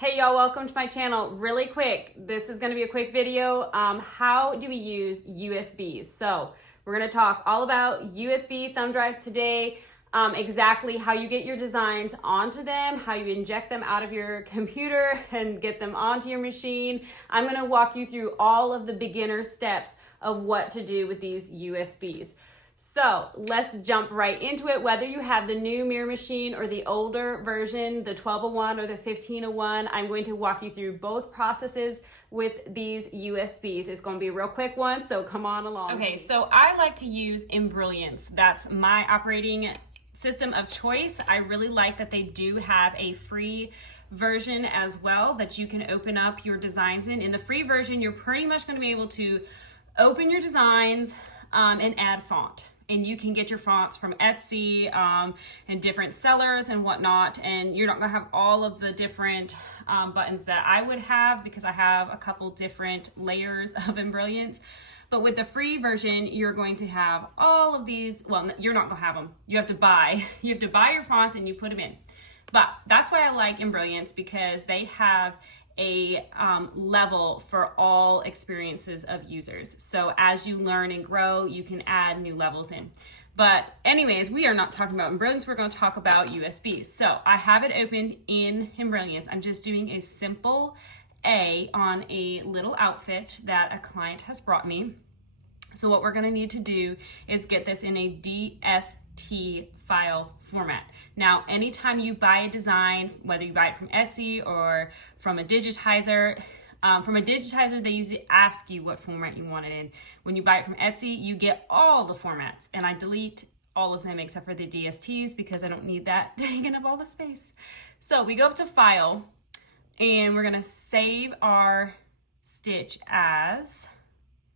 Hey y'all, welcome to my channel. Really quick, this is going to be a quick video. How do we use USBs? So we're going to talk all about USB thumb drives today, exactly how you get your designs onto them, how you inject them out of your computer and get them onto your machine. I'm going to walk you through all of the beginner steps of what to do with these USBs. So let's jump right into it. Whether you have the new mirror machine or the older version, the 1201 or the 1501, I'm going to walk you through both processes with these USBs. It's going to be a real quick one, so come on along. Okay, so I like to use Embroidery. That's my operating system of choice. I really like that they do have a free version as well that you can open up your designs in. In the free version, you're pretty much going to be able to open your designs and add font. And you can get your fonts from Etsy and different sellers and whatnot. And you're not gonna have all of the different buttons that I would have because I have a couple different layers of embroidery. But with the free version, you're going to have all of these. Well, you're not gonna have them. You have to buy. You have to buy your fonts and you put them in. But that's why I like Embroidery, because they have a level for all experiences of users. So as you learn and grow, you can add new levels in. But anyways, we are not talking about Embroidery, we're going to talk about USBs. So I have it opened in Embroidery. I'm just doing a simple A on a little outfit that a client has brought me. So what we're going to need to do is get this in a DST file format. Now, anytime you buy a design, whether you buy it from Etsy or from a digitizer, they usually ask you what format you want it in. When you buy it from Etsy, you get all the formats, and I delete all of them except for the DSTs because I don't need that taking up all the space. So we go up to File, and we're gonna save our stitch as,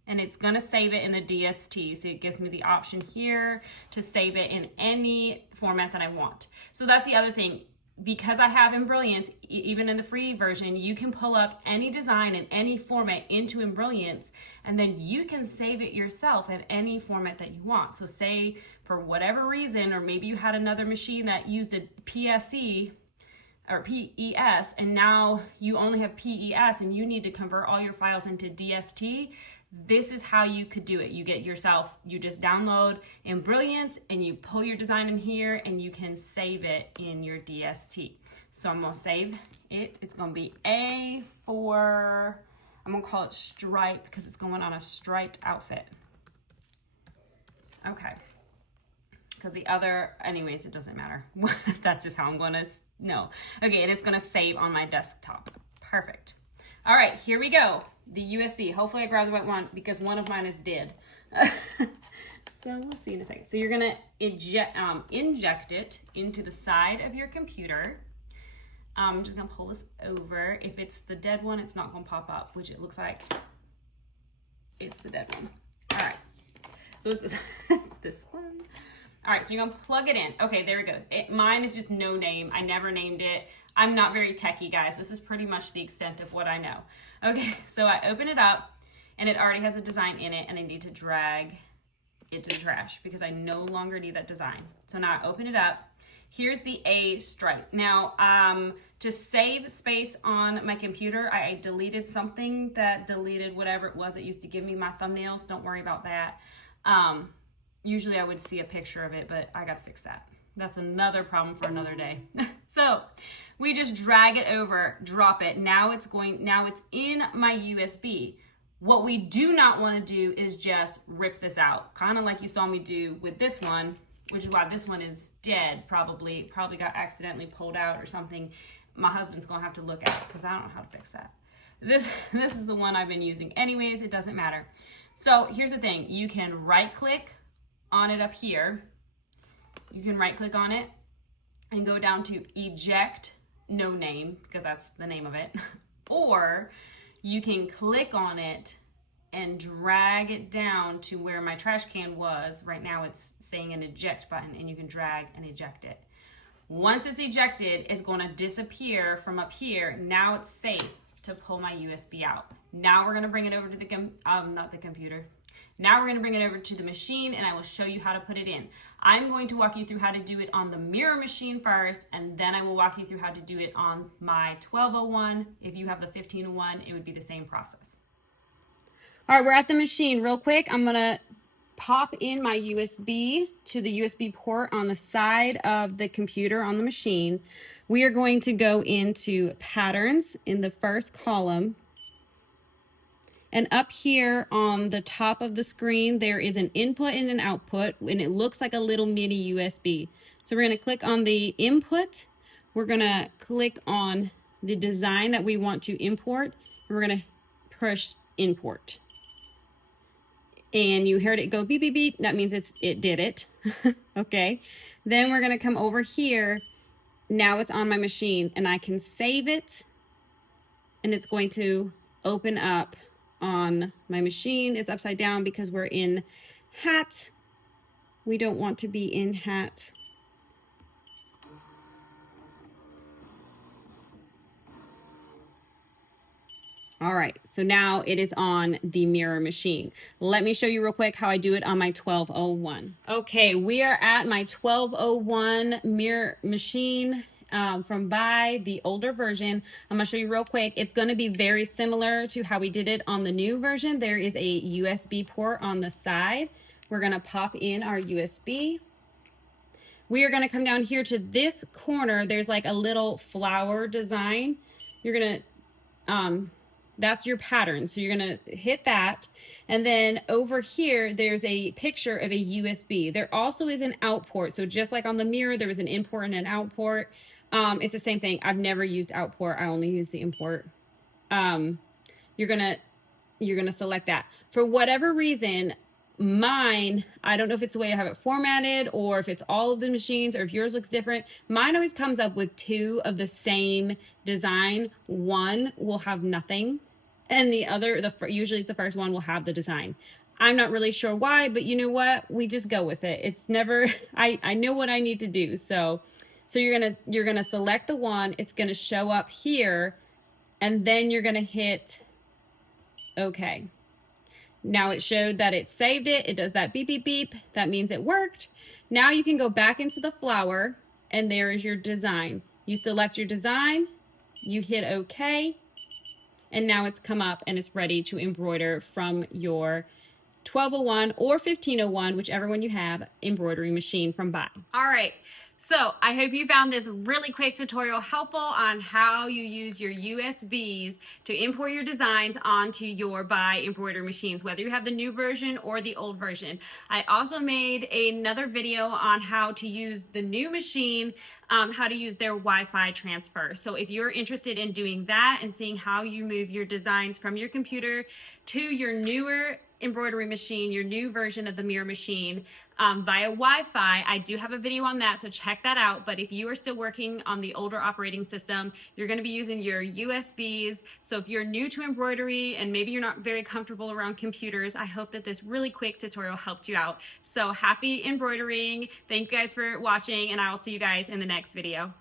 and it's gonna save it in the DST. So it gives me the option here to save it in any format that I want. So that's the other thing. Because I have Embroidery, even in the free version, you can pull up any design in any format into Embroidery, and then you can save it yourself in any format that you want. So say for whatever reason, or maybe you had another machine that used a PSE or PES, and now you only have PES and you need to convert all your files into DST. This is how you could do it. You just download Embroidery and you pull your design in here and you can save it in your DST. So I'm gonna save it. It's gonna be A for, I'm gonna call it stripe because it's going on a striped outfit. Okay. Because the other, anyways, it doesn't matter. That's just how I'm gonna, no. Okay, and it's gonna save on my desktop. Perfect. All right, here we go. The USB. Hopefully I grabbed the right one because one of mine is dead. So we'll see in a second. So you're gonna inject it into the side of your computer. I'm just gonna pull this over. If it's the dead one, it's not gonna pop up, which it looks like it's the dead one. All right, so it's this one. All right, so you're gonna plug it in. Okay, there it goes. Mine is just no name. I never named it. I'm not very techie, guys. This is pretty much the extent of what I know. Okay, so I open it up and it already has a design in it and I need to drag it to the trash because I no longer need that design. So now I open it up. Here's the A stripe. Now, to save space on my computer, I deleted something that deleted whatever it was that used to give me my thumbnails. Don't worry about that. Usually I would see a picture of it, but I gotta fix that. That's another problem for another day. So we just drag it over, drop it. Now it's in my USB. What we do not want to do is just rip this out, kind of like you saw me do with this one, which is why this one is dead, probably got accidentally pulled out or something. My husband's gonna have to look at it because I don't know how to fix that. This is the one I've been using anyways, it doesn't matter. So here's the thing, you can right click on it up here. You can right click on it and go down to eject no name because that's the name of it. Or you can click on it and drag it down to where my trash can was. Right now it's saying an eject button and you can drag and eject it. Once it's ejected, it's going to disappear from up here. Now it's safe to pull my USB out. Now we're going to bring it over to the, not the computer. Now we're going to bring it over to the machine and I will show you how to put it in. I'm going to walk you through how to do it on the mirror machine first, and then I will walk you through how to do it on my 1201. If you have the 1501, it would be the same process. All right, we're at the machine. Real quick, I'm going to pop in my USB to the USB port on the side of the computer on the machine. We are going to go into patterns in the first column. And up here on the top of the screen, there is an input and an output, and it looks like a little mini USB. So we're going to click on the input. We're going to click on the design that we want to import, and we're going to push import. And you heard it go beep, beep, beep. That means it did it. Okay. Then we're going to come over here. Now it's on my machine, and I can save it, and it's going to open up on my machine. It's upside down because we're in hat. We don't want to be in hat. All right, so now it is on the mirror machine. Let me show you real quick how I do it on my 1201. Okay, we are at my 1201 mirror machine. From BAi, the older version. I'm gonna show you real quick. It's gonna be very similar to how we did it on the new version. There is a USB port on the side. We're gonna pop in our USB. We are gonna come down here to this corner. There's like a little flower design. You're gonna, that's your pattern. So you're gonna hit that. And then over here, there's a picture of a USB. There also is an out port. So just like on the mirror, there was an import and an out port. It's the same thing. I've never used outport. I only use the import. You're gonna select that. For whatever reason, mine, I don't know if it's the way I have it formatted or if it's all of the machines or if yours looks different. Mine always comes up with two of the same design. One will have nothing, and the other, usually it's the first one, will have the design. I'm not really sure why, but you know what? We just go with it. It's never, I know what I need to do. So you're gonna select the one, it's gonna show up here, and then you're gonna hit OK. Now it showed that it saved it. It does that beep, beep, beep. That means it worked. Now you can go back into the flower, and there is your design. You select your design, you hit OK, and now it's come up and it's ready to embroider from your 1201 or 1501, whichever one you have, embroidery machine from BAi. All right. So I hope you found this really quick tutorial helpful on how you use your USBs to import your designs onto your BAi embroidery machines, whether you have the new version or the old version. I also made another video on how to use the new machine, how to use their Wi-Fi transfer. So if you're interested in doing that and seeing how you move your designs from your computer to your newer embroidery machine, your new version of the mirror machine via Wi-Fi, I do have a video on that, so check that out. But if you are still working on the older operating system, you're going to be using your USBs. So if you're new to embroidery and maybe you're not very comfortable around computers, I hope that this really quick tutorial helped you out. So happy embroidering. Thank you guys for watching, and I will see you guys in the next video.